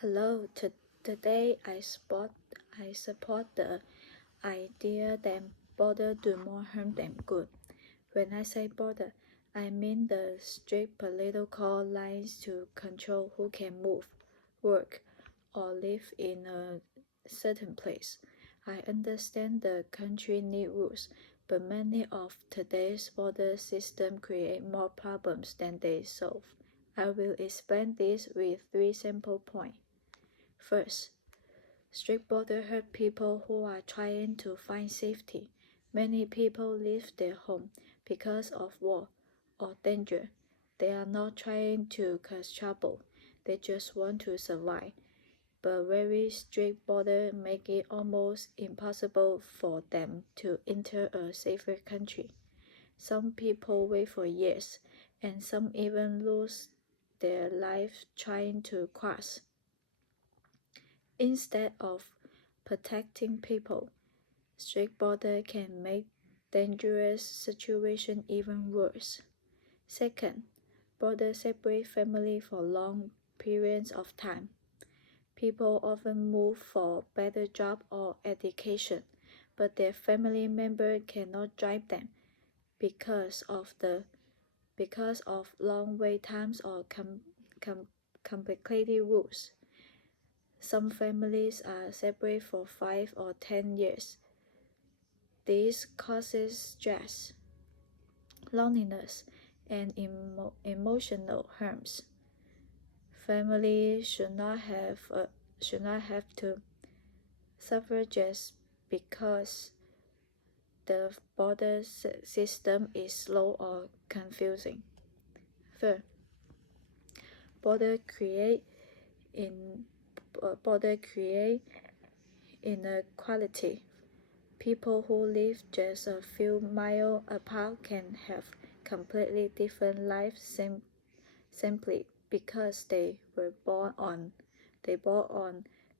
Hello, today I support the idea that border do more harm than good. When I say border, I mean the strict political lines to control who can move, work, or live in a certain place. I understand the country need rules, but many of today's border system create more problems than they solve. I will explain this with 3 simple points. First, strict border hurt people who are trying to find safety. Many people leave their home because of war or danger. They are not trying to cause trouble, they just want to survive. But very strict borders make it almost impossible for them to enter a safer country. Some people wait for years, and some even lose their life trying to cross. Instead of protecting people, strict border can make dangerous situations even worse. Second, borders separate family for long periods of time. People often move for better job or education, but their family member cannot drive them because of long wait times or complicated rules. Some families are separate for 5 or 10 years. This causes stress, loneliness, and emotional harms. Families should not have to suffer just because the border system is slow or confusing. Third, border create inequality. People who live just a few miles apart can have completely different lives simply because they were born on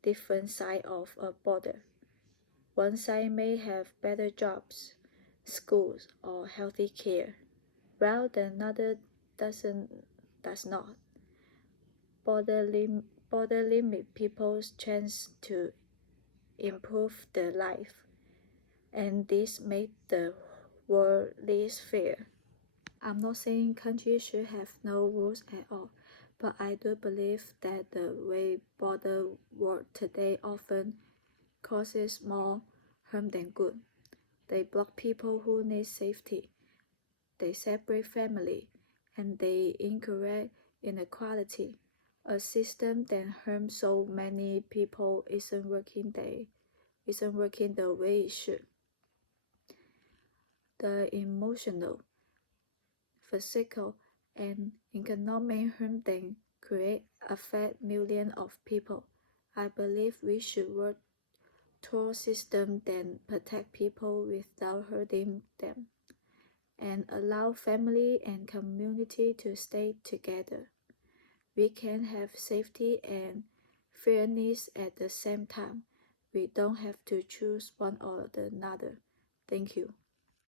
different sides of a border. One side may have better jobs, schools, or healthy care, while the other does not. Border limit people's chance to improve their life, and this makes the world less fair. I'm not saying countries should have no rules at all, but I do believe that the way border work today often causes more harm than good. They block people who need safety, they separate family, and they encourage inequality. A system that harms so many people isn't working the way it should. The emotional, physical, and economic harm they create affect millions of people. I believe we should work towards systems that protect people without hurting them, and allow family and community to stay together. We can have safety and fairness at the same time. We don't have to choose one or the other. Thank you.